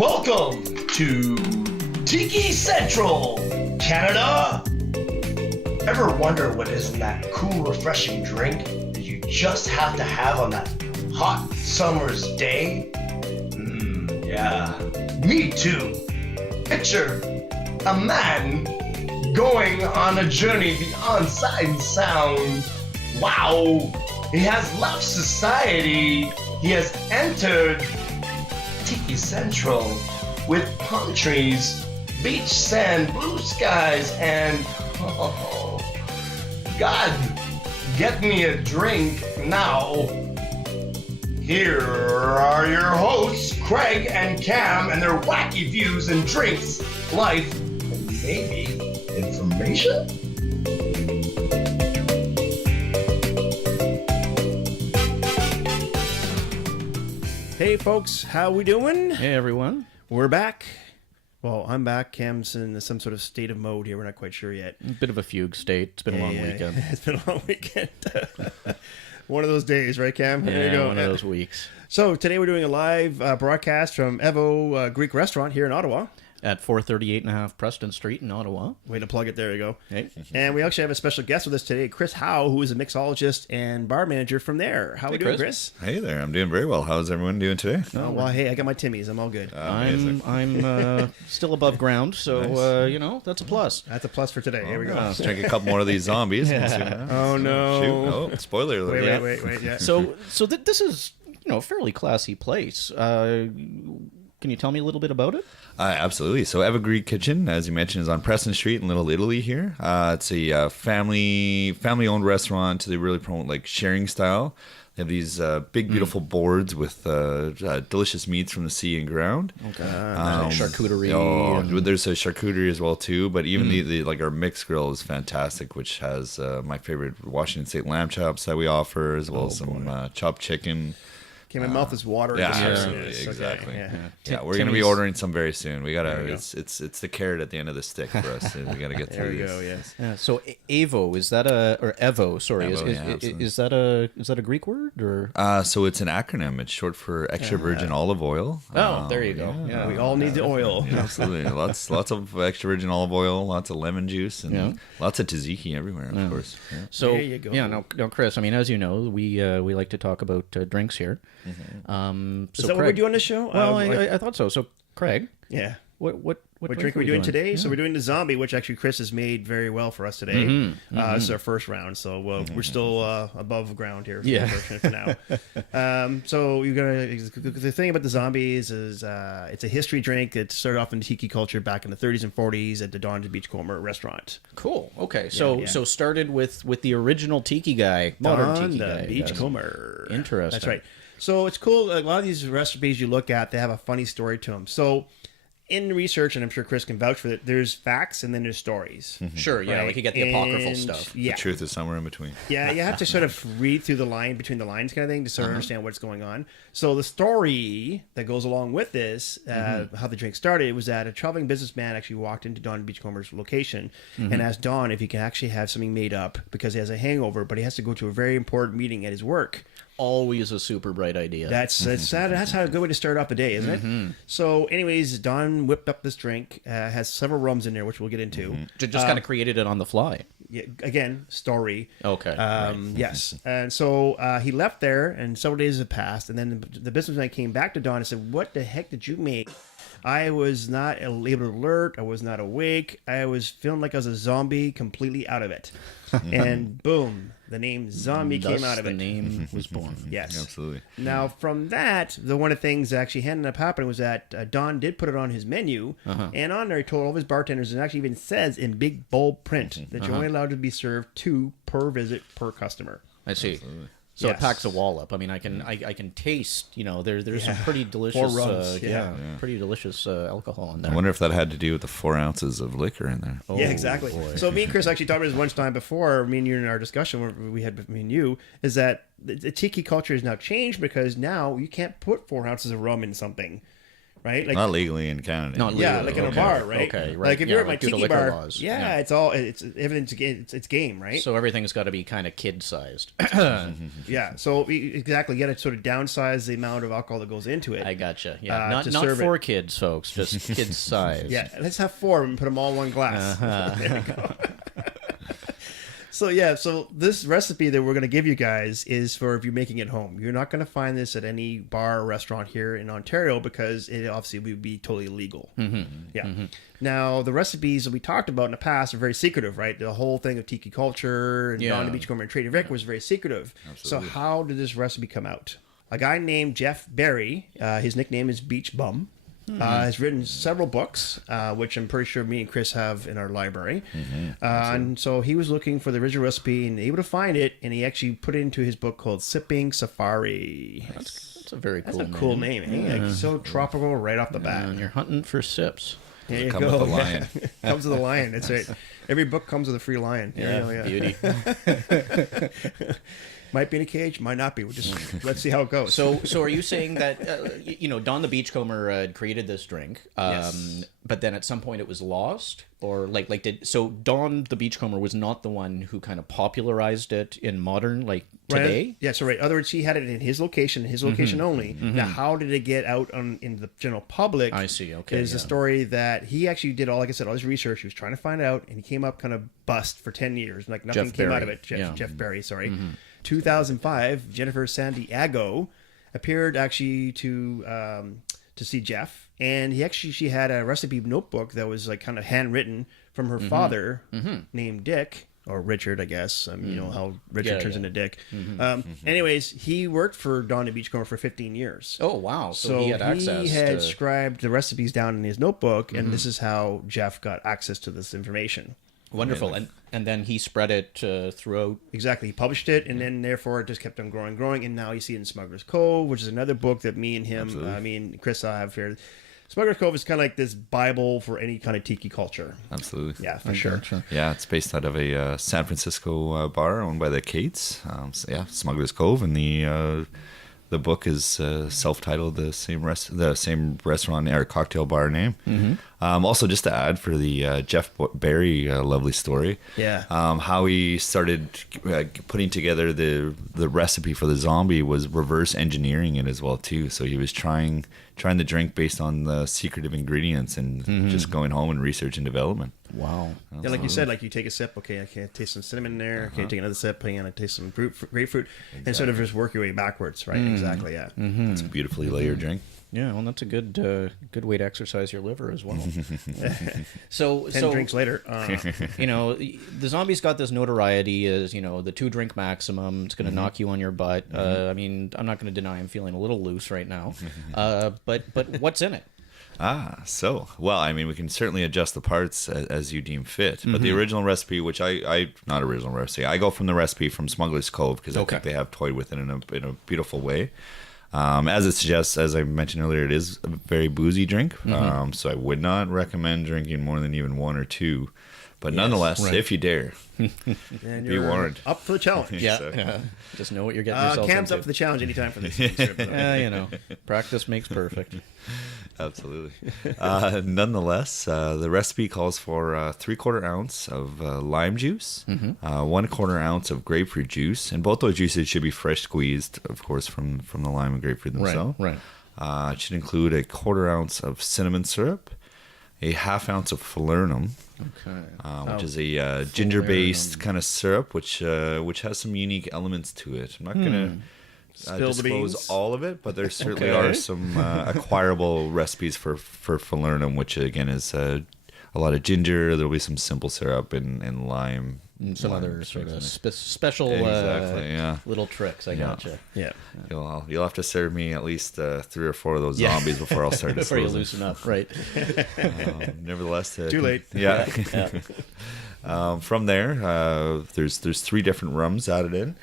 Welcome to Tiki Central, Canada. Ever wonder what is in that cool, refreshing drink that you just have to have on that hot summer's day? Yeah, me too. Picture a man going on a journey beyond sight and sound. Wow, he has left society. He has entered Tiki Central with palm trees, beach sand, blue skies, and God, get me a drink now. Here are your hosts, Craig and Cam, and their wacky views and drinks, life, and maybe information? Hey folks, how we doing? Hey everyone. We're back. Well, I'm back. Cam's in some sort of state of mode here. We're not quite sure yet. A bit of a fugue state. It's been a long weekend. It's been a long weekend. One of those days, right, Cam? Yeah, There you go. one of those weeks. So today we're doing a live broadcast from Evoo Greek Restaurant here in Ottawa. At 438.5 Preston Street in Ottawa. Way to plug it. There you go. Hey. And we actually have a special guest with us today, Chris Howell, who is a mixologist and bar manager from there. How are we doing, Chris? Hey there, I'm doing very well. How's everyone doing today? Oh, well, hey, I got my Timmies. I'm all good. I'm still above ground, so Nice. That's a plus. That's a plus for today. Here we go. Let's drink a couple more of these zombies. Oh, no. Shoot. Oh, spoiler alert. Wait. Yeah. So this is a fairly classy place. Can you tell me a little bit about it? Absolutely. So Evoo Greek Kitchen, as you mentioned, is on Preston Street in Little Italy here. It's a family-owned restaurant. They really promote like sharing style. They have these big, beautiful boards with delicious meats from the sea and ground. Okay. Charcuterie. There's a charcuterie as well too. But even the like our mixed grill is fantastic, which has my favorite Washington State lamb chops that we offer, as well as some chopped chicken. Okay, my mouth is watering. Yeah, Absolutely. exactly. Okay, Yeah, we're gonna be ordering some very soon. We gotta. It's the carrot at the end of the stick for us. We gotta get There through we this. go. Yes. Yeah. So Evo, is that Evo? Sorry, Evo, is that a Greek word or? So it's an acronym. It's short for extra virgin olive oil. Oh, there you go. Yeah. We all need the oil. Absolutely. Lots of extra virgin olive oil, lots of lemon juice, and lots of tzatziki everywhere, of course. Yeah. So There you go. Now, Chris. I mean, as you know, we like to talk about drinks here. Is that what we do on the show? Well, I thought so. So, Craig, yeah. what drink are we doing today? So we're doing the zombie, which actually Chris has made very well for us today. This is our first round, so we're still above ground here. For now. So you're gonna. The thing about the zombies is it's a history drink that started off in tiki culture back in the 30s and 40s at the Don Beachcomber restaurant. Cool. Okay. So started with the original tiki guy, modern Don tiki the guy. Beachcomber. Interesting. That's right. So it's cool. A lot of these recipes you look at, they have a funny story to them. So in research, and I'm sure Chris can vouch for it, there's facts and then there's stories. Sure. Yeah. Right? Like you get the apocryphal stuff. Yeah. The truth is somewhere in between. Yeah, you have to sort of read through the line, between the lines kind of thing, to sort of understand what's going on. So the story that goes along with this, how the drink started, was that a traveling businessman actually walked into Don Beachcomber's location and asked Don if he can actually have something made up because he has a hangover, but he has to go to a very important meeting at his work. Always a super bright idea. That's how a good way to start off a day, isn't it? So, anyways, Don whipped up this drink. Has several rums in there, which we'll get into. Just kind of created it on the fly. Yeah, again, story. Okay. Yes. And so he left there, and several days have passed, and then the businessman came back to Don and said, "What the heck did you make?" I was not able to alert. I was not awake. I was feeling like I was a zombie, completely out of it. And boom, the name zombie came out of it. The name was born. Yes. Absolutely. Now, from that, one of the things that actually ended up happening was that Don did put it on his menu, and on there he told all of his bartenders, and actually even says in big bold print that you're only allowed to be served 2 per visit per customer. I see. Absolutely. So it packs a wall up. I mean, I can taste. There's some pretty delicious. 4 rums. Pretty delicious alcohol in there. I wonder if that had to do with the 4 ounces of liquor in there. Yeah, exactly. Boy. So me and Chris actually talked about this one time before, me and you in our discussion where we had with me and you, is that the tiki culture has now changed because now you can't put 4 ounces of rum in something. right? Like Not legally in Canada. Not yeah, legally. like in a Okay. bar, right? Okay, right. Like if Yeah, you're at my like due to tiki liquor bar, laws. yeah, it's all it's everything's it's game, right? So everything's got to be kind of kid-sized. Yeah, so exactly, you got to sort of downsize the amount of alcohol that goes into it. I gotcha. Yeah, not to serve for it. kids, folks. Just kid size. Yeah, let's have 4 and put them all in one glass. There we go. So yeah, so this recipe that we're going to give you guys is for if you're making it home. You're not going to find this at any bar or restaurant here in Ontario because it obviously would be totally illegal. Yeah. Now, the recipes that we talked about in the past are very secretive, right? The whole thing of tiki culture and Don the Beachcomber and Trader Vic was very secretive. Absolutely. So how did this recipe come out? A guy named Jeff Berry, his nickname is Beach Bum, has written several books, which I'm pretty sure me and Chris have in our library. And so he was looking for the original recipe and able to find it, and he actually put it into his book called Sipping Safari. That's a very cool That's name. a cool name, eh? Like, so tropical right off the bat. And you're hunting for sips. There you Come go. with a lion. Comes with a lion. That's right. Every book comes with a free lion. Yeah. Beauty. Might be in a cage, might not be. We'll just let's see how it goes. So are you saying that Don the Beachcomber created this drink, Yes. but then at some point it was lost, or so Don the Beachcomber was not the one who kind of popularized it in modern today? Right. Yeah, so right. In other words, he had it in his location only. Now, how did it get out in the general public? I see. Okay, is a story that he actually did like I said, all his research. He was trying to find out, and he came up kind of bust for 10 years. Like nothing Jeff came out Berry. of it. Yeah. Jeff Berry, sorry. 2005, Jennifer Santiago appeared actually to see Jeff, and she had a recipe notebook that was like kind of handwritten from her father named Dick. Or Richard, I guess. You know how Richard turns into Dick. Anyways, he worked for Don the Beachcomber for 15 years. Oh wow! So he had access. He had to... scribed the recipes down in his notebook, and this is how Jeff got access to this information. Wonderful, and then he spread it throughout. Exactly, he published it, and then therefore it just kept on growing, and now you see it in Smuggler's Cove, which is another book that me and him, me and Chris, have here. Smuggler's Cove is kind of like this Bible for any kind of tiki culture. Absolutely. Yeah, for sure. Yeah, it's based out of a San Francisco bar owned by the Cates. Smuggler's Cove, and the book is self-titled, the same restaurant or cocktail bar name. Also, just to add for the Jeff Berry lovely story, how he started putting together the recipe for the zombie was reverse engineering it as well too. So he was trying the drink based on the secretive ingredients and just going home and research and development. Wow. Yeah, like you said, like you take a sip, okay, I can't taste some cinnamon there, okay, take another sip, hang on, I taste some grapefruit, and sort of just work your way backwards, right? Exactly, yeah. It's a beautifully layered drink. Yeah, well, that's a good way to exercise your liver as well. So 10 drinks later. the zombie's got this notoriety as, the 2-drink maximum. It's going to knock you on your butt. I mean, I'm not going to deny I'm feeling a little loose right now. But what's in it? Well, I mean, we can certainly adjust the parts as you deem fit. But the original recipe, which not original recipe, I go from the recipe from Smuggler's Cove because I think they have toyed with it in a beautiful way. As it suggests, as I mentioned earlier, it is a very boozy drink. So I would not recommend drinking more than even 1 or 2. But nonetheless, if you dare, be warned. Up for the challenge. Yeah. Just know what you're getting yourself Cam's into. up for the challenge anytime for this. Practice makes perfect. Absolutely. Nonetheless, the recipe calls for 3/4 ounce of lime juice, 1/4 ounce of grapefruit juice, and both those juices should be fresh squeezed, of course, from the lime and grapefruit themselves. Right. It should include 1/4 ounce of cinnamon syrup, a 1/2 ounce of falernum, which is a ginger-based kind of syrup, which has some unique elements to it. I'm not gonna disclose all of it, but there certainly are some acquirable recipes for falernum, which again is a lot of ginger. There'll be some simple syrup and lime. Some other sort of special little tricks. I gotcha. Yeah. You'll have to serve me at least 3 or 4 of those zombies before I'll start before you disposing. loosen up, right? Nevertheless, too late. Yeah. From there, there's 3 different rums added in.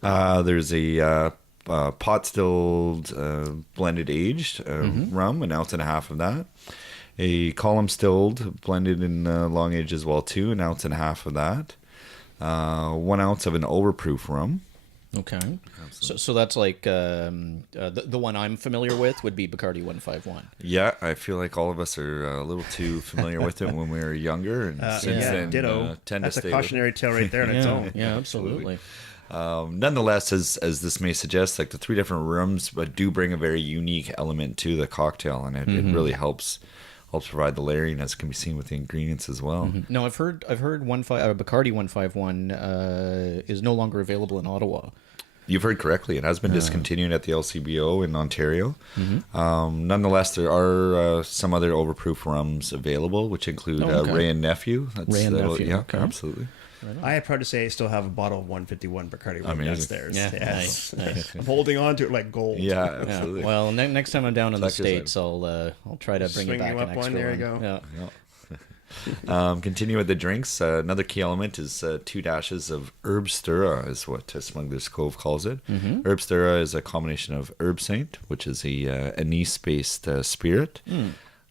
There's a pot stilled blended aged rum, 1.5 ounces of that. A column stilled blended in long age as well too, 1.5 ounces of that. 1 ounce of an overproof rum. Okay. So that's like the one I'm familiar with would be Bacardi 151. Yeah, I feel like all of us are a little too familiar with it when we were younger, and since then, ditto. tend That's to a stay cautionary tale right there on its own. Yeah, absolutely. Nonetheless, as this may suggest, like the three different rums, but do bring a very unique element to the cocktail, and it really helps provide the layering, as can be seen with the ingredients as well. No, I've heard Bacardi 151 is no longer available in Ottawa. You've heard correctly. It has been discontinued at the LCBO in Ontario. Nonetheless, there are some other overproof rums available, which include Ray and Nephew. Ray and Nephew, Yeah, okay. absolutely. I am proud to say I still have a bottle of 151 Bacardi rum downstairs. Yeah, Yes. nice. I'm holding on to it like gold. Yeah, Yeah. absolutely. Well, next time I'm down in the Tuck yourself. States, I'll try to bring Swing you back you an up extra one, there you one. go. Yeah. Continue with the drinks. Another key element is 2 dashes of herb stirra, is what Smuggler's Cove calls it. Herb stirra is a combination of herb saint, which is a anise-based spirit.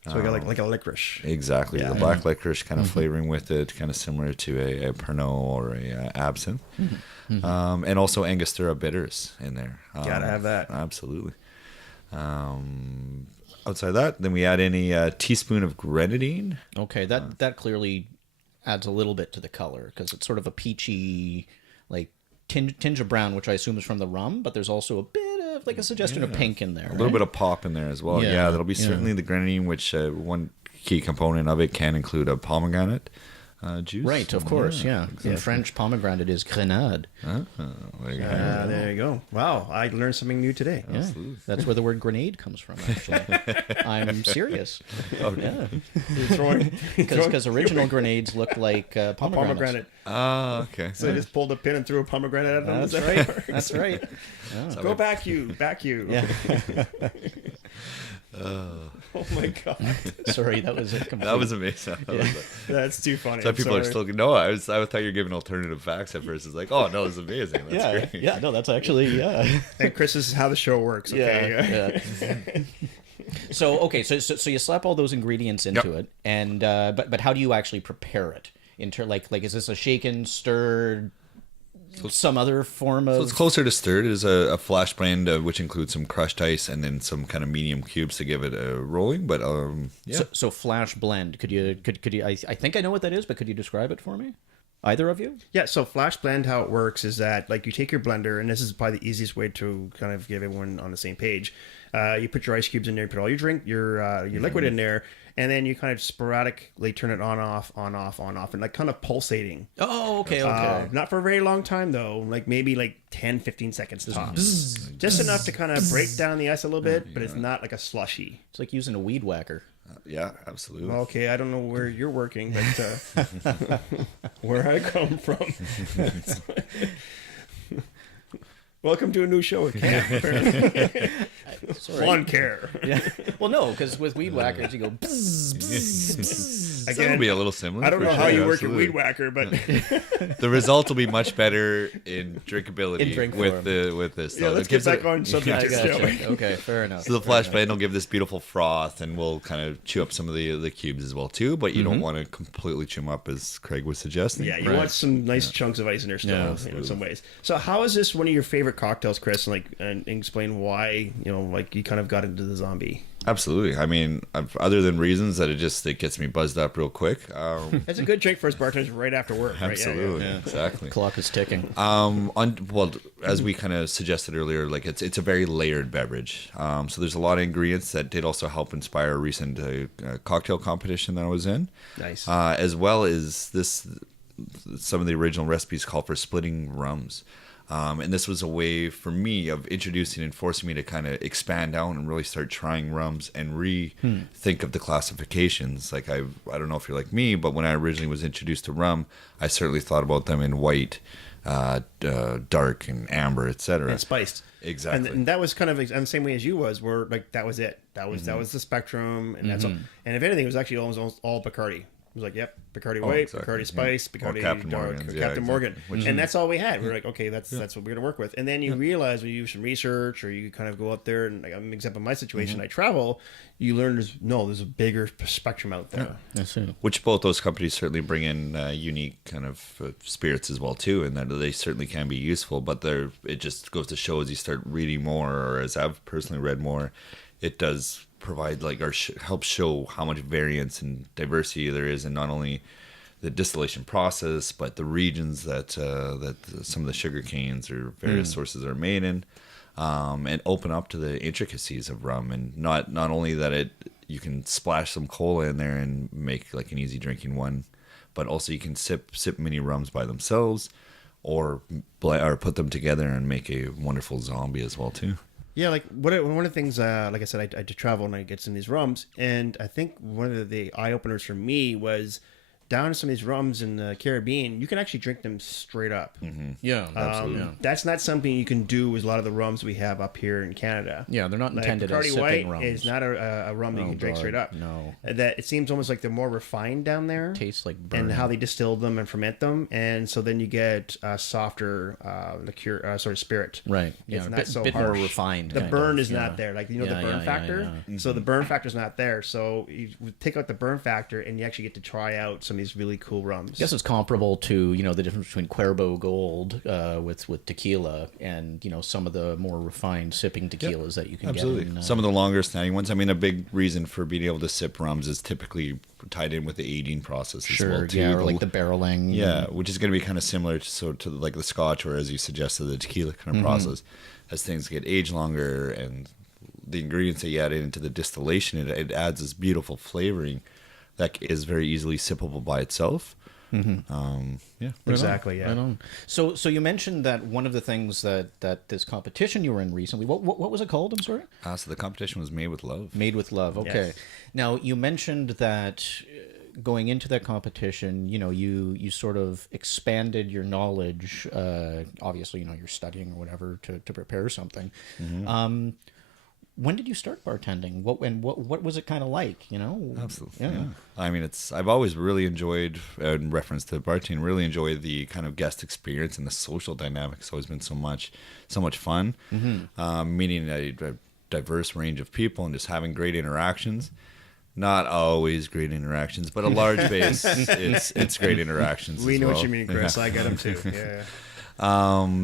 So we got like a licorice. Exactly, Yeah. the black licorice kind of flavoring with it, kind of similar to a Pernod or a absinthe, and also Angostura bitters in there. Gotta have that. Absolutely. Outside of that, then we add in a teaspoon of grenadine. Okay, that clearly adds a little bit to the color because it's sort of a peachy, like tinge of brown, which I assume is from the rum, but there's also a bit of like a suggestion of pink in there. A little bit of pop in there as well. Yeah, Yeah, that'll be certainly the grenadine, which one key component of it can include a pomegranate juice. Right, of course, yeah. In French, pomegranate is grenade. There you go. There you go. Wow, I learned something new today. Yeah, that's where the word grenade comes from, actually. I'm serious. Yeah. Because original grenades look like pomegranates. Pomegranate. Ah, okay. So I just pulled a pin and threw a pomegranate at them. That's Is that right. how it works? That's right. Go back you. Yeah. Oh my god. Sorry, that was a complete... That was amazing. That's too funny. Some I'm people are sorry. still no. I thought you were giving alternative facts at first. It's like, oh no, it's amazing. That's great. Yeah, no, that's actually, And Chris, this is how the show works. Okay. Yeah. So you slap all those ingredients into it, and but how do you actually prepare it? Like is this a shaken, stirred, some other form of? So it's closer to stirred. It is a flash blend, which includes some crushed ice and then some kind of medium cubes to give it a rolling. But yeah. So flash blend. Could you? I think I know what that is, but could you describe it for me? Either of you? Yeah, so flash blend, how it works is that like you take your blender, and this is probably the easiest way to kind of get everyone on the same page. You put your ice cubes in there, you put all your liquid in there, and then you kind of sporadically turn it on, off, and like kind of pulsating. Oh, okay. Not for a very long time though, like maybe like 10, 15 seconds tops. Just enough to kind of break down the ice a little bit, but it's not like a slushy. It's like using a weed whacker. Yeah, absolutely. Okay, I don't know where you're working, but where I come from. Welcome to a new show at camp. Lawn care. Yeah. Well, no, because with weed whackers you go. Bzz, bzz, bzz. Again, it'll be a little similar. I don't for know sure, how you work absolutely. your weed whacker, but The result will be much better in drinkability In drink with form. with this. yeah, though. let's It gives get back it- on subject. I here, gotcha. shall we? Okay, fair enough. So the flash blend will give this beautiful froth, and we'll kind of chew up some of the cubes as well too. But you don't want to completely chew them up, as Craig was suggesting. Yeah, you want some nice chunks of ice in there still, in some ways. So, how is this one of your favorite cocktails, Chris? And explain why like you kind of got into the zombie. Absolutely. I mean, other than reasons that it gets me buzzed up real quick. It's a good drink for us bartenders right after work. Right? Absolutely, Yeah. exactly. Clock is ticking. As we kind of suggested earlier, like it's a very layered beverage. So there's a lot of ingredients that did also help inspire a recent cocktail competition that I was in. Nice. As well as this, some of the original recipes call for splitting rums. And this was a way for me of introducing and forcing me to kind of expand out and really start trying rums and rethink of the classifications. Like I don't know if you're like me, but when I originally was introduced to rum, I certainly thought about them in white, dark, and amber, etc. And spiced. Exactly. And that was kind of in the same way as you was, where like that was it. That was the spectrum, and that's all. And if anything, it was actually almost all Bacardi. It was like, yep, Bacardi White, exactly, Bacardi Spice, Bacardi Captain Dark, Morgan's, Captain Morgan. Which- And that's all we had. We were like, okay, that's what we're going to work with. And then you realize when you do some research or you kind of go up there, and like, an example of my situation, I travel, you learn there's a bigger spectrum out there. I see. Which both those companies certainly bring in unique kind of spirits as well too, and that they certainly can be useful. But it just goes to show as you start reading more, or as I've personally read more, it does provide help show how much variance and diversity there is in not only the distillation process, but the regions that some of the sugar canes or various sources are made in, and open up to the intricacies of rum, and not only that you can splash some cola in there and make like an easy drinking one, but also you can sip many rums by themselves, or put them together and make a wonderful zombie as well too. Yeah, like one of the things, like I said, I travel and I get some of these rums, and I think one of the eye openers for me was down some of these rums in the Caribbean. You can actually drink them straight up. Yeah, absolutely. That's not something you can do with a lot of the rums we have up here in Canada. Yeah, they're not Like intended as Bacardi sipping White rums. is not a rum that you can drink God, straight up. no. That it seems almost like they're more refined down there. Tastes like and burning. how they distill them and ferment them, and so then you get a softer liqueur, sort of spirit. Right. Yeah, It's a not bit, so bit more harsh. refined. The kind burn of, is not there, like the burn factor. So the burn factor's not there. So you take out the burn factor, and you actually get to try out some of these really cool rums. I guess it's comparable to the difference between Cuervo Gold with tequila and some of the more refined sipping tequilas that you can Absolutely. get. Some of the longer standing ones. I mean, a big reason for being able to sip rums is typically tied in with the aging process as well too. Yeah, or like the barreling. Yeah, which is going to be kind of similar to like the Scotch, or as you suggested, the tequila kind of process. As things get aged longer and the ingredients that you add into the distillation, it adds this beautiful flavoring that is very easily sippable by itself. Yeah, exactly. Yeah. Right on. So you mentioned that one of the things that this competition you were in recently, what was it called? I'm sorry. So the competition was Made with Love. Made with Love. Okay. Yes. Now you mentioned that going into that competition, you sort of expanded your knowledge. Obviously, you're studying or whatever to prepare something. When did you start bartending? What was it kind of like? Absolutely. Yeah. I mean, I've always really enjoyed, in reference to bartending, really enjoyed the kind of guest experience, and the social dynamics. Always been so much fun. Meeting a diverse range of people and just having great interactions. Not always great interactions, but a large base, it's great interactions. We as know well. what you mean, Chris. I get them too. Yeah.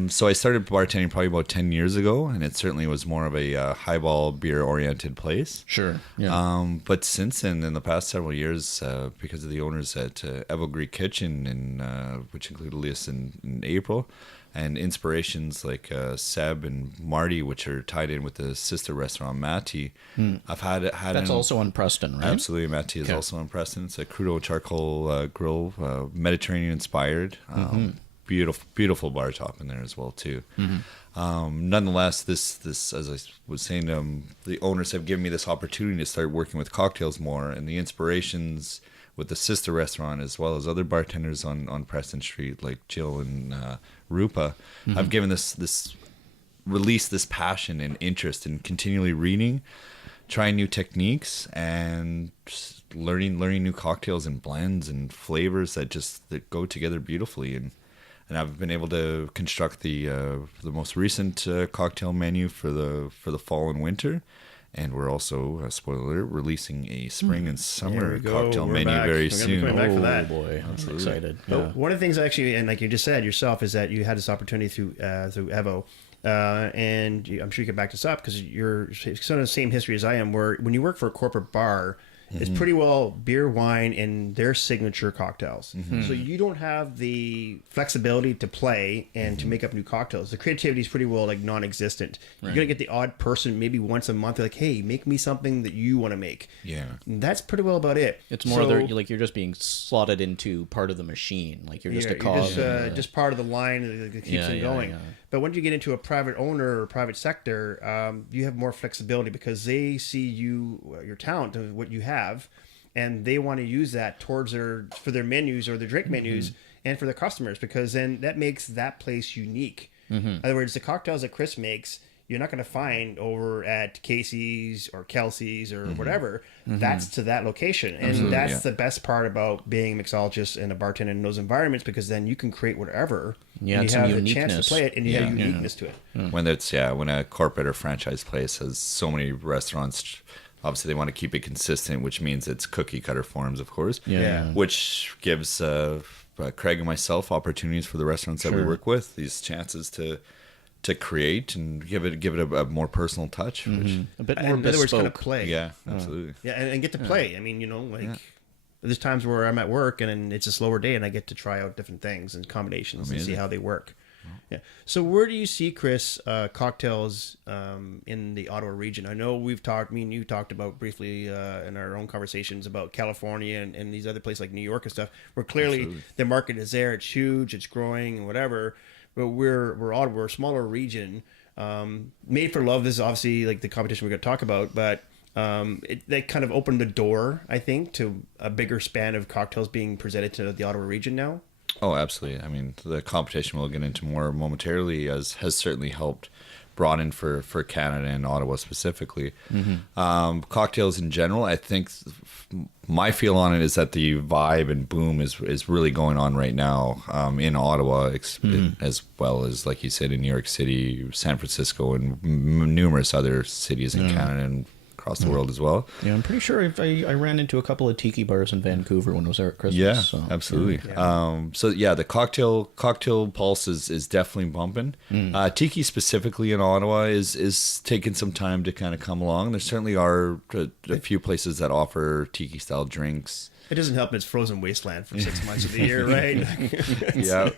So I started bartending probably about 10 years ago, and it certainly was more of a highball beer oriented place. Sure. Yeah. But since then, in the past several years, because of the owners at Evoo Greek Kitchen, which included Elias in April, and inspirations like Seb and Marty, which are tied in with the sister restaurant Matti, I've had That's also on Preston, right? Absolutely, Matti is also on Preston. It's a crudo charcoal grill, Mediterranean inspired. Beautiful bar top in there as well too. Nonetheless, this as I was saying, the owners have given me this opportunity to start working with cocktails more, and the inspirations with the sister restaurant as well as other bartenders on Preston Street like Jill and Rupa. I've given this released this passion and interest in continually reading, trying new techniques, and just learning new cocktails and blends and flavors that go together beautifully. And I've been able to construct the most recent cocktail menu for the fall and winter, and we're also, spoiler alert, releasing a spring and summer cocktail We're menu back. very We're gonna be soon. coming back for Oh that. boy, I'm excited. But Yeah. one of the things actually, and like you just said yourself, is that you had this opportunity through Evoo. And I'm sure you can back this up because you're sort of the same history as I am, where when you work for a corporate bar, it's pretty well beer, wine, and their signature cocktails. So you don't have the flexibility to play and to make up new cocktails. The creativity is pretty well like non-existent. You're gonna get the odd person maybe once a month, like, hey, make me something that you want to make. Yeah. And that's pretty well about it. It's more you're just being slotted into part of the machine, like you're just a cog. You're just part of the line that keeps them going. Yeah. But when you get into a private owner or private sector, you have more flexibility because they see your talent, and what you have, and they want to use that towards for their menus or their drink menus and for their customers, because then that makes that place unique. In other words, the cocktails that Chris makes, you're not going to find over at Casey's or Kelsey's or whatever. That's to that location. And that's the best part about being a mixologist and a bartender in those environments, because then you can create whatever. Yeah, and you have the chance to play it, and you have uniqueness to it. When when a corporate or franchise place has so many restaurants, obviously they want to keep it consistent, which means it's cookie cutter forms, of course. Yeah. Which gives Craig and myself opportunities for the restaurants that we work with, these chances to create and give it a more personal touch, which A bit more In other words, kind of bespoke. play. yeah, absolutely. Yeah, and get to play. I mean, there's times where I'm at work and it's a slower day and I get to try out different things and combinations and see how they work. Yeah. So where do you see, Chris, cocktails in the Ottawa region? I know me and you talked about briefly in our own conversations about California and these other places like New York and stuff, where clearly the market is there, it's huge, it's growing and whatever. But we're Ottawa, we're a smaller region. Made for Love is obviously like the competition we're going to talk about, but they kind of opened the door, I think, to a bigger span of cocktails being presented to the Ottawa region now. Oh, absolutely. I mean, the competition we'll get into more momentarily has certainly helped broaden for Canada and Ottawa specifically. Cocktails in general, I think my feel on it is that the vibe and boom is really going on right now in Ottawa, as well as, like you said, in New York City, San Francisco, and numerous other cities in Canada and across the world as well. Yeah, I'm pretty sure I ran into a couple of tiki bars in Vancouver when I was there at Christmas. Yeah, so. absolutely. The cocktail pulse is definitely bumping. Tiki specifically in Ottawa is taking some time to kind of come along. There certainly are a few places that offer tiki style drinks. It doesn't help it's frozen wasteland for 6 months of the year, right? Yeah,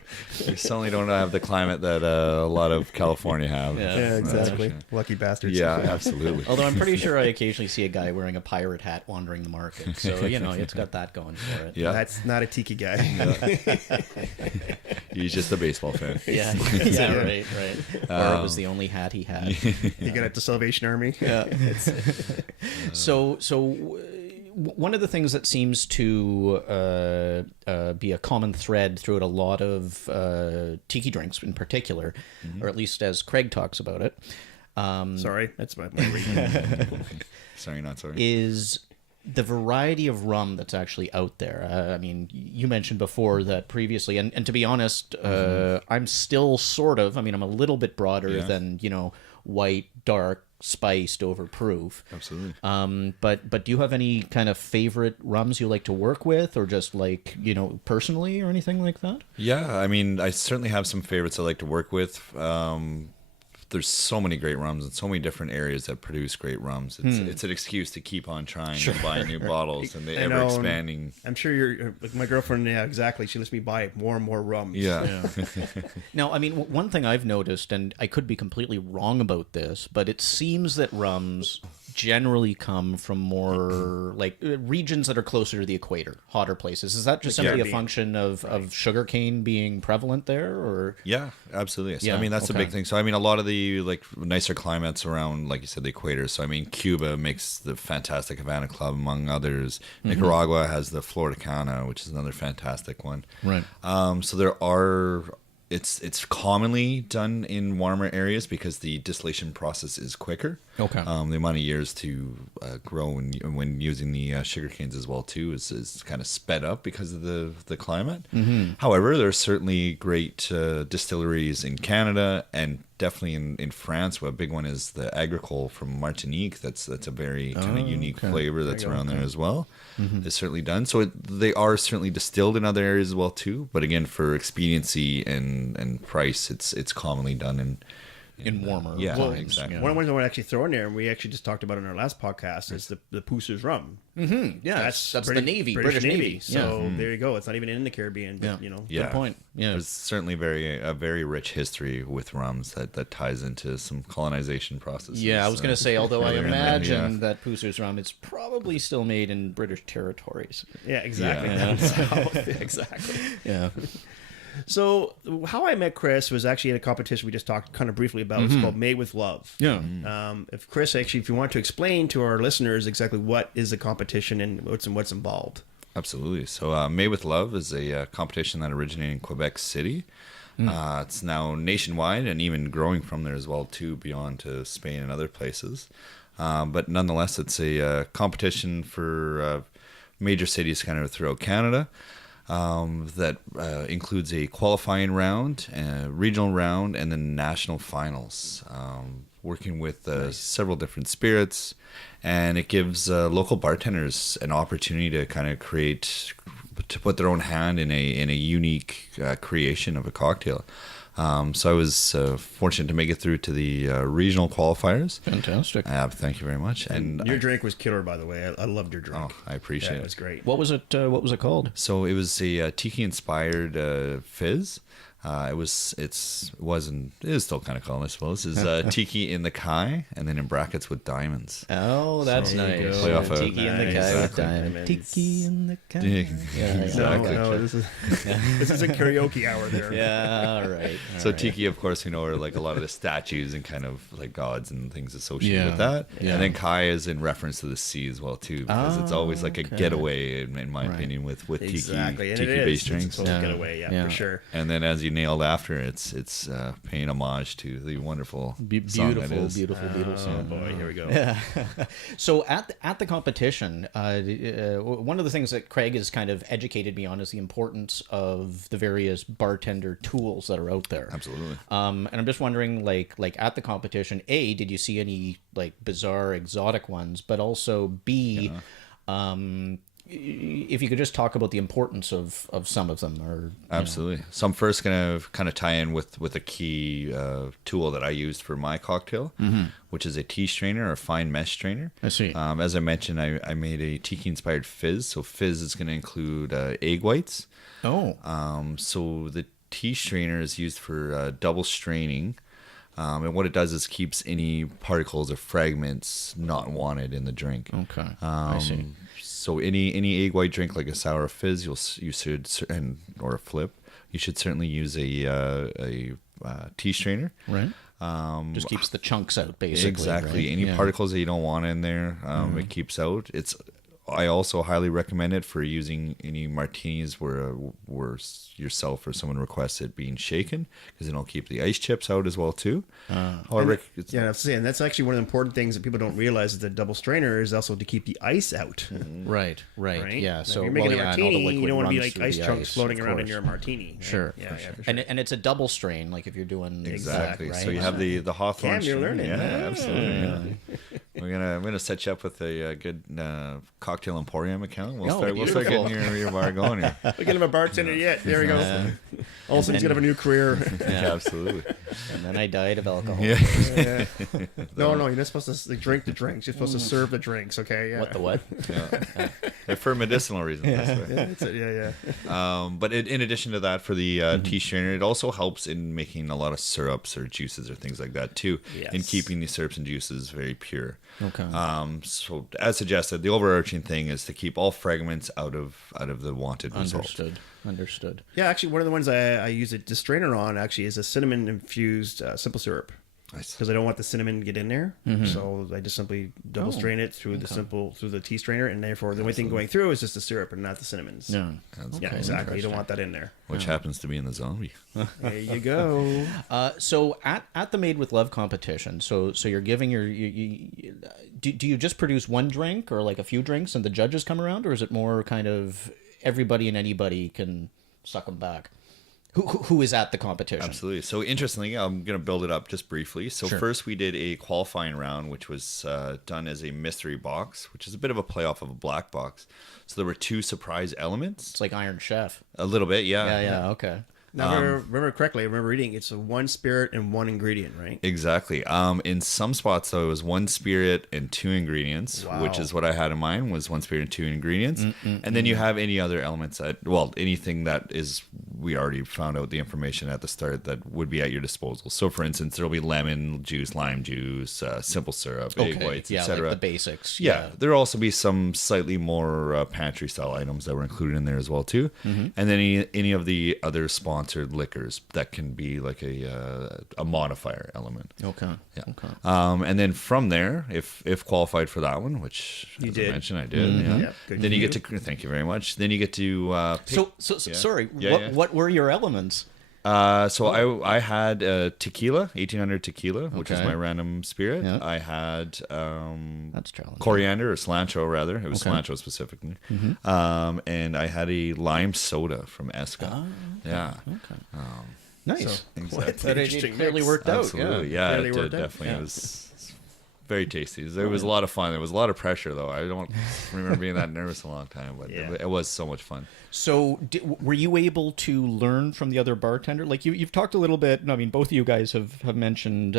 we certainly don't have the climate that a lot of California have. Yeah, exactly. Lucky bastards. Yeah, absolutely. Although I'm pretty sure I occasionally see a guy wearing a pirate hat wandering the market. So, it's got that going for it. Yeah, That's not a tiki guy. he's just a baseball fan. Yeah, yeah, right. Or it was the only hat he had. You got it, the Salvation Army. Yeah. So one of the things that seems to be a common thread throughout a lot of tiki drinks in particular, or at least as Craig talks about it. Sorry, that's my reading. Sorry, not sorry. Is the variety of rum that's actually out there. I mean, you mentioned before that previously, and to be honest, I'm still sort of, I'm a little bit broader than, white, dark, spiced, overproof. Absolutely. But do you have any kind of favorite rums you like to work with, or just like, personally or anything like that? Yeah, I certainly have some favorites I like to work with. There's so many great rums in so many different areas that produce great rums. It's an excuse to keep on trying and buying new bottles and the ever expanding. I'm sure you're like my girlfriend. Yeah, exactly. She lets me buy more and more rums. Yeah. Now, one thing I've noticed, and I could be completely wrong about this, but it seems that rums generally come from more like regions that are closer to the equator, hotter places. Is that just simply a function of sugarcane being prevalent there, or? Yeah, absolutely. So, Yeah, that's a big thing. So, a lot of the like nicer climates around, like you said, the equator. So, Cuba makes the fantastic Havana Club, among others. Nicaragua has the Flor de Cana, which is another fantastic one. Right. So there are. It's commonly done in warmer areas because the distillation process is quicker. Okay. The amount of years to grow when using the sugar canes as well too is kind of sped up because of the climate. However, there's certainly great distilleries in Canada and definitely in France. A big one is the Agricole from Martinique. That's a very kind of unique flavor that's around there as well. It's certainly done. So they are certainly distilled in other areas as well too. But again, for expediency and price, it's commonly done in warmer. Yeah, climes. exactly. One of the ones I want to actually throw in there, and we actually just talked about it in our last podcast, is the Pooser's rum. Yeah, that's the Navy, British Navy. So there you go. It's not even in the Caribbean. But, Good point. Yeah. There's certainly a very rich history with rums that ties into some colonization processes. Yeah, I was going to say, although I earlier in there, imagine that Pooser's rum is probably still made in British territories. Yeah, exactly. Yeah. Exactly. Yeah. So how I met Chris was actually at a competition we just talked kind of briefly about. It's called Made with Love. Yeah. If Chris, actually, if you want to explain to our listeners exactly what is the competition and what's involved. Absolutely. So Made with Love is a competition that originated in Quebec City. It's now nationwide and even growing from there as well too, beyond to Spain and other places. But nonetheless, it's a competition for major cities kind of throughout Canada. That includes a qualifying round, a regional round, and then national finals. Working with several different spirits, and it gives local bartenders an opportunity to kind of to put their own hand in a unique creation of a cocktail. So I was fortunate to make it through to the regional qualifiers. Fantastic. Thank you very much. And your drink was killer, by the way. I loved your drink. Oh, I appreciate it. It was great. What was it? What was it called? So it was a Tiki inspired fizz. It is still kind of called, I suppose. Is Tiki in the Kai, and then in brackets with diamonds. Oh, that's nice. Play off Tiki in the Kai with exactly. diamonds. Tiki in the Kai. Exactly. No, this is a karaoke hour there. Yeah, all right. So Tiki, of course, are like a lot of the statues and kind of like gods and things associated with that. Yeah. And then Kai is in reference to the sea as well too, because it's always like a getay, in my opinion, with Exactly. And it Tiki-based is. drinks. It's a total getaway, for sure. And then as you nailed after, it's paying homage to the wonderful song that is. Beautiful Oh song. boy, here we go. Yeah. So at the competition, one of the things that Craig has kind of educated me on is the importance of the various bartender tools that are out there. Absolutely. And I'm just wondering, like at the competition, A, did you see any like bizarre, exotic ones? But also B, if you could just talk about the importance of some of them, or Absolutely. So I'm first going to kind of tie in with a key tool that I used for my cocktail, which is a tea strainer or a fine mesh strainer. I see. As I mentioned, I made a Tiki inspired fizz. So fizz is going to include egg whites. Oh. So the tea strainer is used for double straining. And what it does is keeps any particles or fragments not wanted in the drink. Okay. I see. So any egg white drink like a sour fizz, you should or a flip, you should certainly use a tea strainer. Right. Just keeps the chunks out, basically. Exactly. Right? Any particles that you don't want in there, it keeps out. I also highly recommend it for using any martinis where yourself or someone requests it being shaken, because then it'll keep the ice chips out as well too. However, I have to say, and that's actually one of the important things that people don't realize is the double strainer is also to keep the ice out. Right. Yeah. Now, So if you're making a martini, you don't want to be runs like through ice the chunks floating of around in course. your martini. Right? Sure. Yeah, for sure. And it's a double strain, like if you're doing exactly. Right? So you have the Hawthorne. Cam, you're learning. Yeah, absolutely. Yeah. I'm gonna set you up with a good cocktail emporium account. We'll start getting your bar going here. We get him a bartender yet. There he goes. All of a sudden, he's gonna have a new career. Yeah, absolutely. And then I died of alcohol. Yeah. No, you're not supposed to drink the drinks. You're supposed to serve the drinks. Okay. Yeah. What the what? Yeah, for medicinal reasons. Yeah. But in addition to that, for the tea strainer, it also helps in making a lot of syrups or juices or things like that too, in keeping the syrups and juices very pure. Okay. So as suggested, the overarching thing is to keep all fragments out of the wanted result. Understood. Yeah, actually, one of the ones I use the strainer on actually is a cinnamon infused simple syrup. Nice. Because I don't want the cinnamon to get in there, so I just simply double strain it through the tea strainer, and therefore the only thing going through is just the syrup and not the cinnamons. Yeah. Yeah, exactly. You don't want that in there. Which happens to be in the zombie. There you go. So at the Made with Love competition, so you're giving do you just produce one drink or like a few drinks and the judges come around, or is it more kind of everybody and anybody can suck them back? Who is at the competition? Absolutely. So interestingly, I'm going to build it up just briefly. So first we did a qualifying round, which was done as a mystery box, which is a bit of a playoff of a black box. So there were 2 surprise elements. It's like Iron Chef. A little bit, yeah. Yeah. Okay. Now, remember correctly, I remember reading it's a 1 spirit and 1 ingredient, right? Exactly. In some spots, though, it was 1 spirit and 2 ingredients, which is what I had in mind, was 1 spirit and 2 ingredients. And then you have any other elements anything that is, we already found out the information at the start that would be at your disposal. So, for instance, there'll be lemon juice, lime juice, simple syrup, egg whites, etc. Like the basics. Yeah, there'll also be some slightly more pantry style items that were included in there as well too, and then any of the other sponsored liquors that can be like a modifier element. Okay. Yeah. Okay. And then from there, if qualified for that one, which as I mentioned, I did. Yeah. Yep, good Then for you you. get to thank you very much. Then you get to pick, Sorry. Yeah. What were your elements? I had tequila, 1800 tequila, which is Okay. my random spirit. Yeah. I had That's challenging. coriander or cilantro rather. It was Okay. cilantro specifically. And I had a lime soda from Esca. Yeah. Okay. Nice. What But an it interesting clearly mix. worked out. Absolutely. Yeah, Clearly it worked out. definitely Yeah. was very tasty. It was a lot of fun. There was a lot of pressure though. I don't remember being that nervous in a long time, but Yeah. it was so much fun. So, were you able to learn from the other bartender? Like you've talked a little bit. I mean, both of you guys have mentioned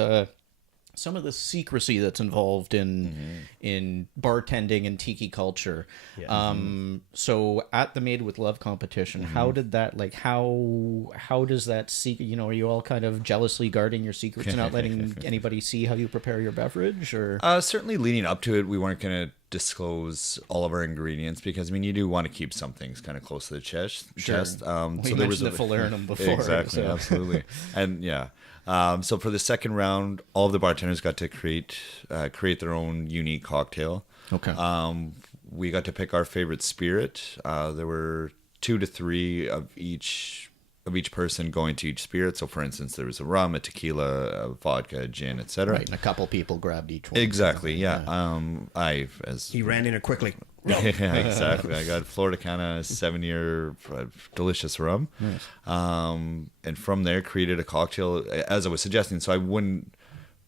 some of the secrecy that's involved in bartending and tiki culture. So, at the Made with Love competition, how did that like how does that secret? You know, are you all kind of jealously guarding your secrets and not letting anybody see how you prepare your beverage? Or Certainly leading up to it, we weren't going to disclose all of our ingredients because I mean you do want to keep some things kind of close to the chest. We So there was mentioned the falernum before. exactly, so- absolutely, and yeah. So for the second round, all of the bartenders got to create their own unique cocktail. Okay. We got to pick our favorite spirit. There were 2 to 3 of each person going to each spirit. So, for instance, there was a rum, a tequila, a vodka, a gin, etc. Right, and a couple people grabbed each one. Exactly. Yeah. He ran in it quickly. Yeah, exactly. I got Florida Cana 7-year delicious rum, and from there created a cocktail as I was suggesting. So I wouldn't,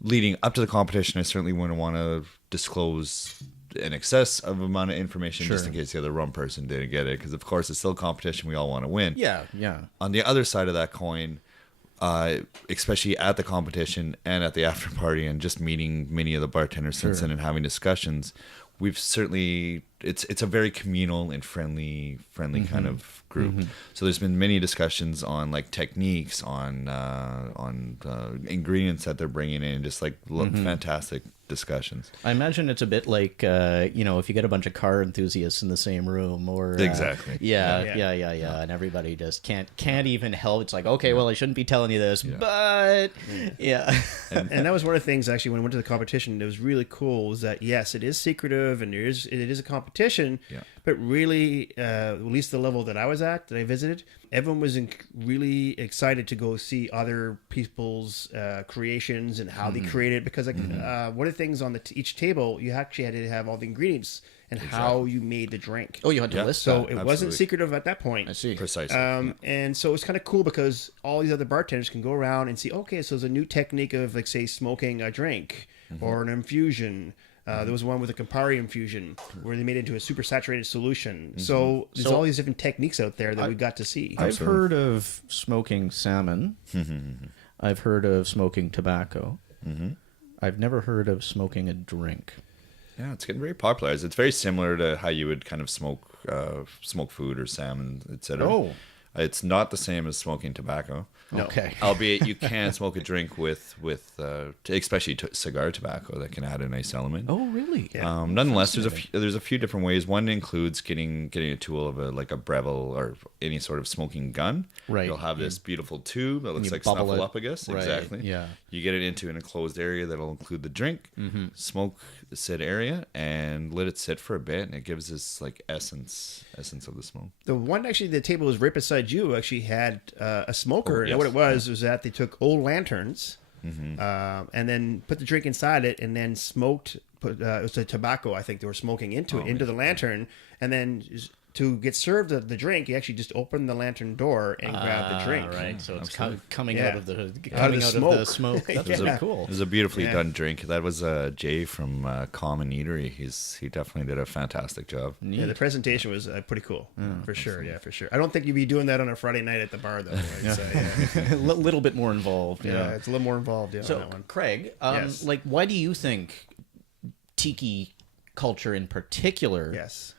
leading up to the competition, I certainly wouldn't want to disclose an excessive amount of information just in case the other rum person didn't get it, because of course it's still a competition. We all want to win. Yeah. On the other side of that coin, especially at the competition and at the after party and just meeting many of the bartenders since then and having discussions, we've certainly it's a very communal and friendly kind of group. So there's been many discussions on like techniques, on ingredients that they're bringing in, just like fantastic discussions. I imagine it's a bit like if you get a bunch of car enthusiasts in the same room, or Exactly. Yeah, and everybody just can't even help. It's like, okay, well, I shouldn't be telling you this, but yeah. And that was one of the things actually when I went to the competition. It was really cool. Was that yes, it is secretive and it is a competition, but really, at least the level that I was at, that I visited, everyone was really excited to go see other people's creations and how they create it, because like one of the things on each table, you actually had to have all the ingredients and how you made the drink. Oh, you had to list So that. it wasn't secretive at that point. I see. Precisely. And so it's kind of cool because all these other bartenders can go around and see, okay, so there's a new technique of, like, say, smoking a drink or an infusion. There was one with a Campari infusion where they made it into a super saturated solution. So there's all these different techniques out there that we got to see. I've heard of smoking salmon. I've heard of smoking tobacco. I've never heard of smoking a drink. Yeah, it's getting very popular. It's very similar to how you would kind of smoke food or salmon, etc. Oh. It's not the same as smoking tobacco. Okay. Albeit you can smoke a drink with especially cigar tobacco that can add a nice element. Oh, really? Yeah. Nonetheless, there's a few different ways. One includes getting a tool of like a Breville or any sort of smoking gun. Right. You'll have this beautiful tube that looks you like bubble it. Snuffleupagus. Right, Exactly. yeah. You get it into an enclosed area that'll include the drink, smoke the said area, and let it sit for a bit, and it gives this like essence of the smoke. The one actually, the table was right beside you, actually had a smoker. And yes. what it was that they took old lanterns and then put the drink inside it and then smoked. It was a tobacco, I think they were smoking into the lantern. And then to get served the drink, you actually just open the lantern door and grab the drink. Right, so it's coming Yeah. out of the smoke. That's Yeah. really cool. It was a beautifully Yeah. done drink. That was Jay from Common Eatery. He definitely did a fantastic job. Yeah, the presentation was pretty cool, for sure. Yeah, for sure. I don't think you'd be doing that on a Friday night at the bar, though. I'd say, A little bit more involved. yeah, it's a little more involved. Yeah, on So, that one. Craig, Yes. like, why do you think tiki culture in particular Yes.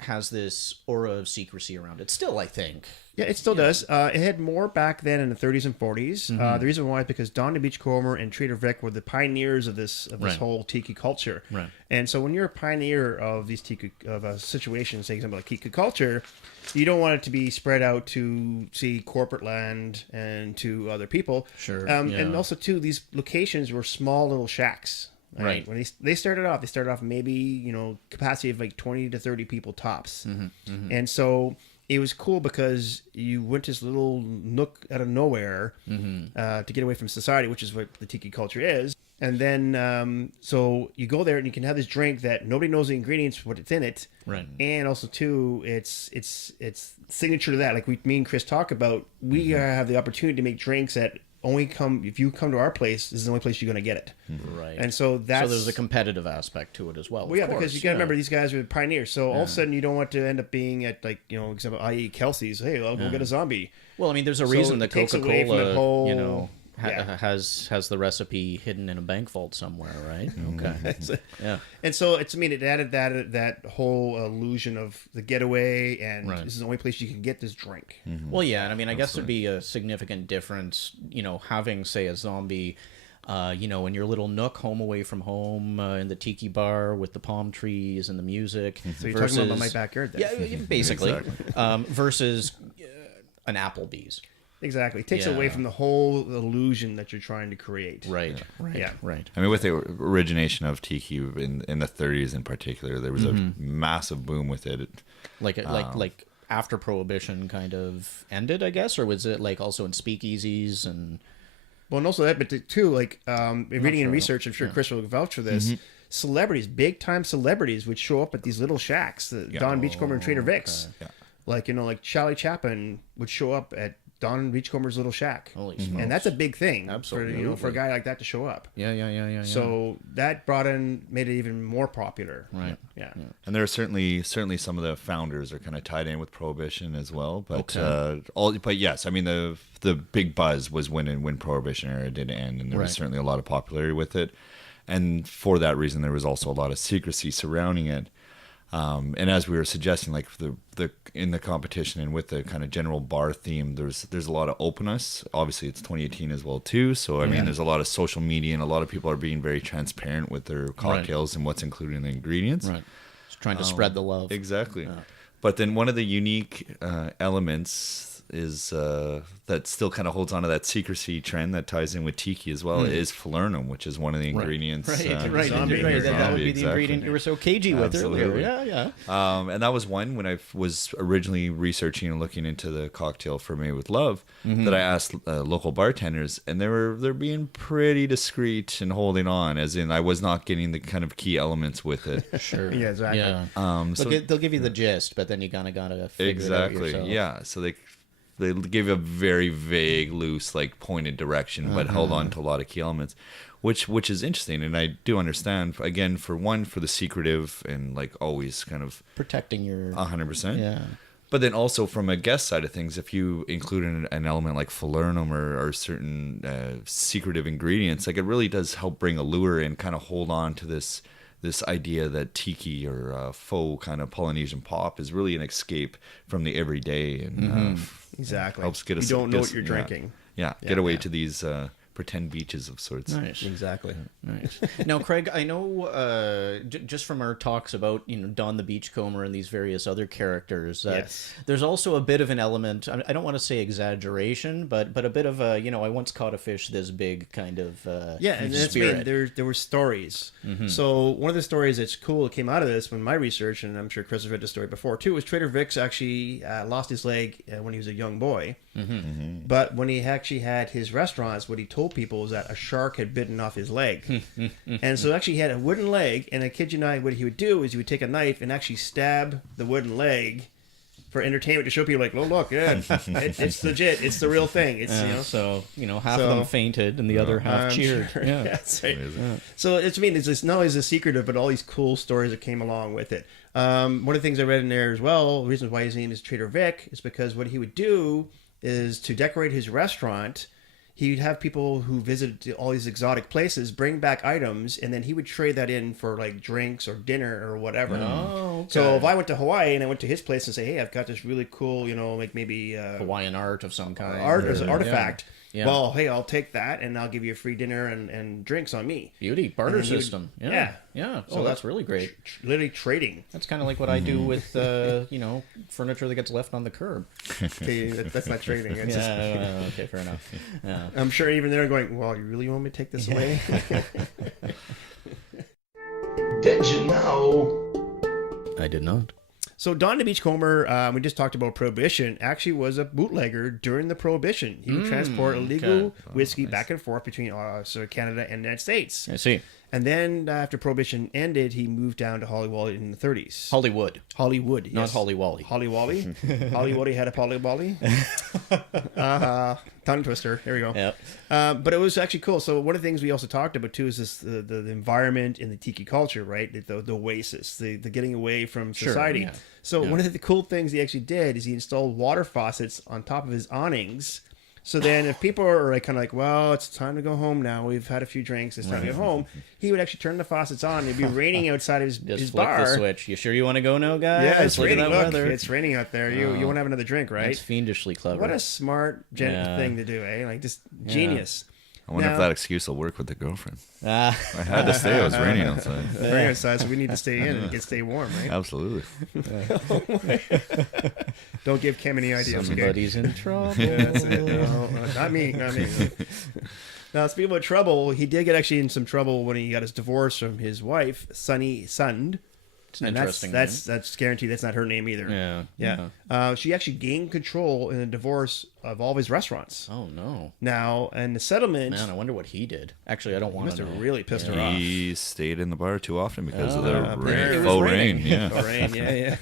has this aura of secrecy around it? Still, I think. Yeah, it still does. It had more back then in the 30s and 40s. The reason why is because Don the Beachcomber and Trader Vic were the pioneers of this Right. whole tiki culture. Right. And so when you're a pioneer of these tiki of a situation, say example like tiki culture, you don't want it to be spread out to see corporate land and to other people. Sure, And yeah. also too, these locations were small little shacks. Right. When they started off maybe capacity of like 20 to 30 people tops. And so it was cool because you went to this little nook out of nowhere to get away from society, which is what the tiki culture is. And then, so you go there and you can have this drink that nobody knows the ingredients, what it's in it. Right. And also, too, it's signature to that. Like me and Chris talk about, we have the opportunity to make drinks that only come, if you come to our place, this is the only place you're going to get it. Right. And so that's... So there's a competitive aspect to it as well. Well, yeah, because you got to remember, these guys are pioneers. So all of a sudden, you don't want to end up being at, like, you know, example, i.e. Kelsey's, hey, I'll go get a zombie. Well, I mean, there's a reason that it takes away from Coca-Cola, the whole- you know, Yeah. has the recipe hidden in a bank vault somewhere, right? Okay. Yeah. And so it added that whole illusion of the getaway, and Right. this is the only place you can get this drink. Well, yeah, and I mean, I guess there'd be a significant difference, you know, having, say, a zombie, you know, in your little nook, home away from home, in the tiki bar with the palm trees and the music. So you're talking about my backyard then? Yeah, basically. Versus an Applebee's. Exactly. It takes Yeah. away from the whole illusion that you're trying to create. Right. Right. Yeah. Right. I mean, with the origination of tiki in the 30s in particular, there was a massive boom with it. Like after Prohibition kind of ended, I guess, or was it like also in speakeasies and? Well, and also that, but too, like reading and research, I'm sure Chris will vouch for this. Celebrities, big time celebrities, would show up at these little shacks, the Don Beachcomber and Trader Vic's. Yeah. Like, you know, like Charlie Chaplin would show up at Don Beachcomber's little shack. Holy smokes. And that's a big thing. Absolutely. For, you know, for a guy like that to show up. Yeah. So that made it even more popular. Right. Yeah. And there are certainly some of the founders are kind of tied in with Prohibition as well. But but yes, I mean the big buzz was when Prohibition era did end, and there was certainly a lot of popularity with it. And for that reason, there was also a lot of secrecy surrounding it. And as we were suggesting, like the in the competition and with the kind of general bar theme, there's a lot of openness. Obviously, it's 2018 as well too. So I mean, there's a lot of social media, and a lot of people are being very transparent with their cocktails and what's included in the ingredients. Right. Just trying to spread the love. Exactly. But then one of the unique elements is that still kind of holds on to that secrecy trend that ties in with tiki as well is falernum, which is one of the ingredients. Right. Zombie. That would be the Exactly. ingredient you were so cagey with earlier. Absolutely. Yeah. And that was one when I was originally researching and looking into the cocktail for Made with Love that I asked local bartenders, and they're being pretty discreet and holding on, as in I was not getting the kind of key elements with it. Sure. Yeah, exactly. Yeah. So They'll give you the gist, but then you gotta figure it out yourself. Yeah. So they gave a very vague, loose, like pointed direction, but held on to a lot of key elements, which is interesting. And I do understand, again, for the secretive and like always kind of Protecting your 100%. Yeah. But then also from a guest side of things, if you include an element like falernum or certain secretive ingredients, like it really does help bring a lure and kind of hold on to this idea that tiki or faux kind of Polynesian pop is really an escape from the everyday and Exactly. helps get us. You don't know get what us- you're drinking. Yeah, get away to these pretend beaches of sorts. Nice. Exactly. Nice. Now, Craig, I know just from our talks about Don the Beachcomber and these various other characters, Yes. there's also a bit of an element. I don't want to say exaggeration, but a bit of a I once caught a fish this big kind of Yeah, and that's spirit. there were stories. So one of the stories that's cool that came out of this when my research, and I'm sure Chris has read the story before too, was Trader Vic's actually lost his leg when he was a young boy. But when he actually had his restaurants, what he told people was that a shark had bitten off his leg. And so actually he had a wooden leg, and I kid you not, what he would do is he would take a knife and actually stab the wooden leg for entertainment, to show people like, oh look, yeah, it's legit, it's the real thing. It's So half of them fainted and the other half I'm cheered. sure. Yeah. That's right. So it's just not only is it secretive, but all these cool stories that came along with it. One of the things I read in there as well, the reasons why his name is Trader Vic, is because what he would do is to decorate his restaurant, he'd have people who visited all these exotic places bring back items, and then he would trade that in for like drinks or dinner or whatever. Oh, okay. So if I went to Hawaii and I went to his place and say, hey, I've got this really cool, like maybe Hawaiian art of some kind. art as an artifact. Yeah. Well, hey, I'll take that and I'll give you a free dinner and drinks on me. Beauty barter And then he would- system. yeah. Yeah. So Oh, that's really great. Literally trading. That's kind of like what I do with furniture that gets left on the curb. Okay, that's not trading. It's just, Okay, fair enough. Yeah. I'm sure even they're going, well, you really want me to take this away? Did you know? I did not. So Don the Beachcomber, we just talked about Prohibition, actually was a bootlegger during the Prohibition. He would transport illegal whiskey back and forth between Canada and the United States. I see. And then after Prohibition ended, he moved down to Hollywood in the 30s. Hollywood, Hollywood, not yes. Holly Wally. Holly Wally. Hollywood had a Polly Wally. Tongue twister. Here we go. Yep. But it was actually cool. So one of the things we also talked about too is this the environment in the tiki culture, right? The oasis, the getting away from society. yeah. So one of the cool things he actually did is he installed water faucets on top of his awnings. So then if people are like kind of like, well, it's time to go home now. We've had a few drinks. It's time to go home. He would actually turn the faucets on. It'd be raining outside of his Just bar. flick the switch. You sure you want to go now, guys? Yeah, it's Look at raining. that Look, weather. it's raining out there. You want to have another drink, right? That's fiendishly clever. What a smart thing to do, eh? Like just genius. I wonder Now- if that excuse will work with the girlfriend. Ah, I had to stay. It was raining outside. Raining outside, so we need to stay in and stay warm, right? Absolutely. Don't give Cam any ideas. Okay? somebody's in trouble. Yeah, that's it. No, not me. Not me. Now, speaking about trouble, he did get actually in some trouble when he got his divorce from his wife, Sunny Sund. It's an And interesting that's guaranteed. That's not her name either. Yeah. She actually gained control in the divorce of all of his restaurants. Oh no. Now, and the settlement. Man, I wonder what he did. Actually, I don't want must to have know. really pissed her off. He stayed in the bar too often because of the apparently it was faux raining. rain. Yeah. Oh, rain. Yeah.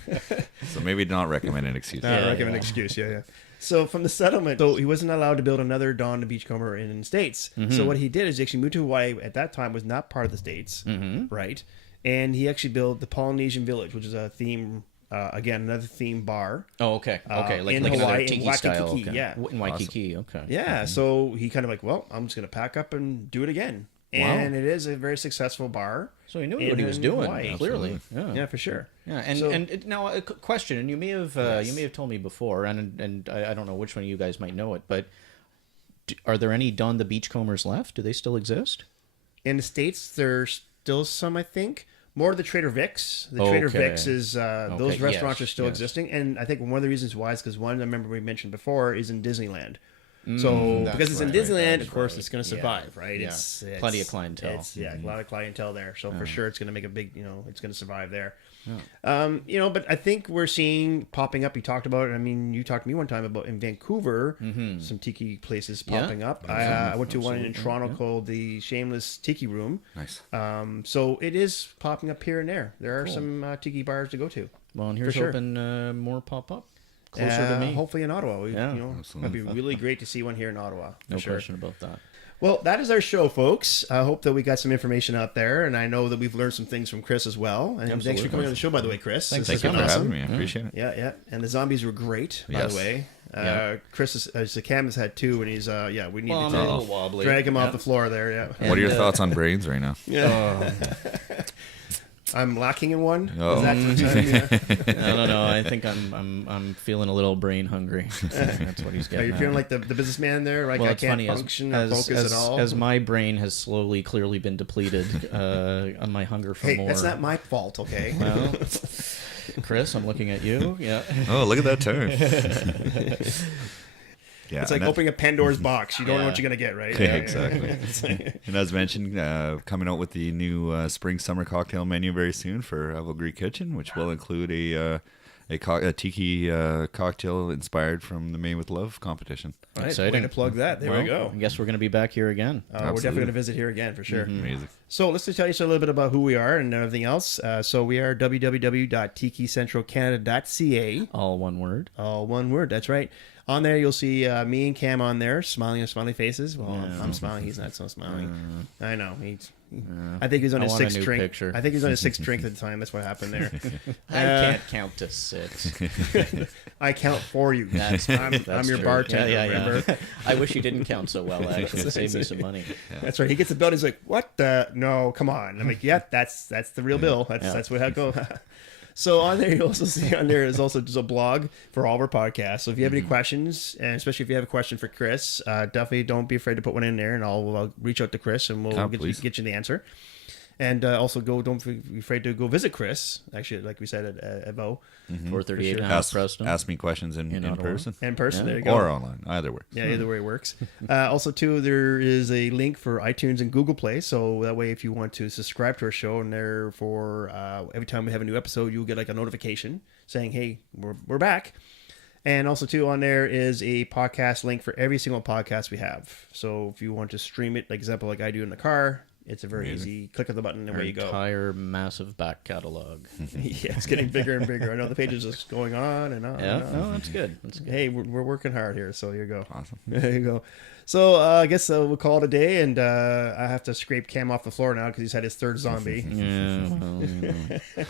So maybe not recommend an excuse. I recommend an excuse. Yeah. So from the settlement, so he wasn't allowed to build another Don the Beachcomber in the States. So what he did is he actually moved to Hawaii. At that time, was not part of the States, right? And he actually built the Polynesian Village, which is a theme, again, another theme bar. Oh, okay. Okay, like in another Hawaii, in tiki style. Waikiki, Okay. yeah. In Waikiki, okay. Yeah, so he kind of like, well, I'm just going to pack up and do it again. And it is a very successful bar. So he knew what he was doing, Hawaii. clearly. Yeah. For sure. Yeah, and So- now a question, and you may have told me before, and I don't know which one of you guys might know it, but are there any Don the Beachcombers left? Do they still exist? In the States, there's still some, I think. More of the Trader Vic's. The Trader Okay. Vic's is, those Okay, restaurants yes, are still yes. existing. And I think one of the reasons why is because one, I remember we mentioned before, is in Disneyland. So because it's in right, Disneyland, that's of course, right. it's going to survive, right? Yeah. It's Plenty of clientele. A lot of clientele there. So for sure, it's going to make a big, it's going to survive there. But I think we're seeing popping up. You talked about it. I mean, you talked to me one time about in Vancouver, some tiki places popping up. I went to one in Toronto called the Shameless Tiki Room. Nice. So it is popping up here and there. There are some tiki bars to go to. Well, and here's sure. hoping more pop up closer to me. Hopefully in Ottawa. Yeah, It'd be really great to see one here in Ottawa. For No sure. question about that. Well, that is our show, folks. I hope that we got some information out there, and I know that we've learned some things from Chris as well. And thanks for coming on the show, by the way, Chris. Thanks. This Thank you has for been having me. I appreciate it. Yeah. And the zombies were great, by Yes. the way. Yeah. Chris, Cam has had two, and he's, we need Well, to I'm a little wobbly. drag him Yeah. off the floor there, yeah. What are your And, thoughts on brains right now? I'm lacking in one. Oh. Is that the time? Yeah. I don't know. I think I'm feeling a little brain hungry. That's what he's Are getting. you at. feeling like the businessman there? Like Well, I it's can't funny function or focus at all? as my brain has slowly, clearly been depleted on my hunger for Hey, more. that's not my fault, okay? Well, Chris, I'm looking at you. Yeah. Oh, look at that turn. Yeah, It's like and opening a Pandora's box. You don't know what Yeah. you're going to get, right? Yeah, exactly. And as mentioned, coming out with the new spring-summer cocktail menu very soon for Evoo Greek Kitchen, which will include a tiki cocktail inspired from the Made with Love competition. All right, Exciting. way to plug that. There Well, we go. I guess we're going to be back here again. We're definitely Absolutely. going to visit here again for sure. Amazing. So let's just tell you a little bit about who we are and everything else. So we are www.tikicentralcanada.ca. All one word. All one word. That's right. On there, you'll see me and Cam on there, smiling with smiley faces. Well, I'm smiling. He's not so smiling. I know. I think he's on I his want a sixth new drink. picture. I think he's on his sixth drink at the time. That's what happened there. I can't count to 6. I count for you. That's I'm your true. bartender. Yeah. Remember? I wish you didn't count so well. Actually, to save me some money. That's right. He gets the bill. And he's like, "What the? No, come on." I'm like, "Yeah, that's the real bill. That's what I go." So on there, you also see on there is also just a blog for all of our podcasts. So if you have any questions, and especially if you have a question for Chris, definitely don't be afraid to put one in there, and I'll reach out to Chris and we'll get you the answer. And also don't be afraid to go visit Chris. Actually, like we said at Evoo. 438 sure. Preston. Ask me questions in person. In person, Yeah. there you go. Or online, either way. Yeah, either way works. Also, too, there is a link for iTunes and Google Play. So that way, if you want to subscribe to our show, and therefore, every time we have a new episode, you'll get like a notification saying, hey, we're back. And also, too, on there is a podcast link for every single podcast we have. So if you want to stream it, like example, like I do in the car, it's a very easy click of the button and away you go. Entire massive back catalog. Yeah, it's getting bigger and bigger. I know the page is just going on and on. Yeah, and on. no, that's good. That's good. Hey, we're working hard here, so here you go. Awesome. There you go. So I guess we'll call it a day, and I have to scrape Cam off the floor now because he's had his third zombie. Yeah, well, you know,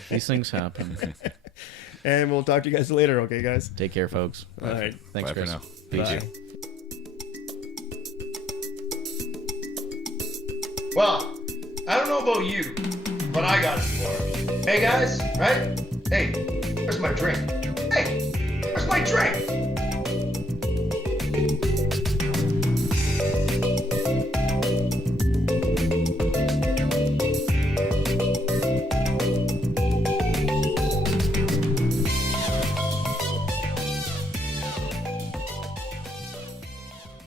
these things happen. And we'll talk to you guys later, okay, guys? Take care, folks. All right. Thanks, Bye for Chris. now. Thank Bye. you. Well, I don't know about you, but I got it for him. Hey guys, right? Hey, where's my drink? Hey, where's my drink?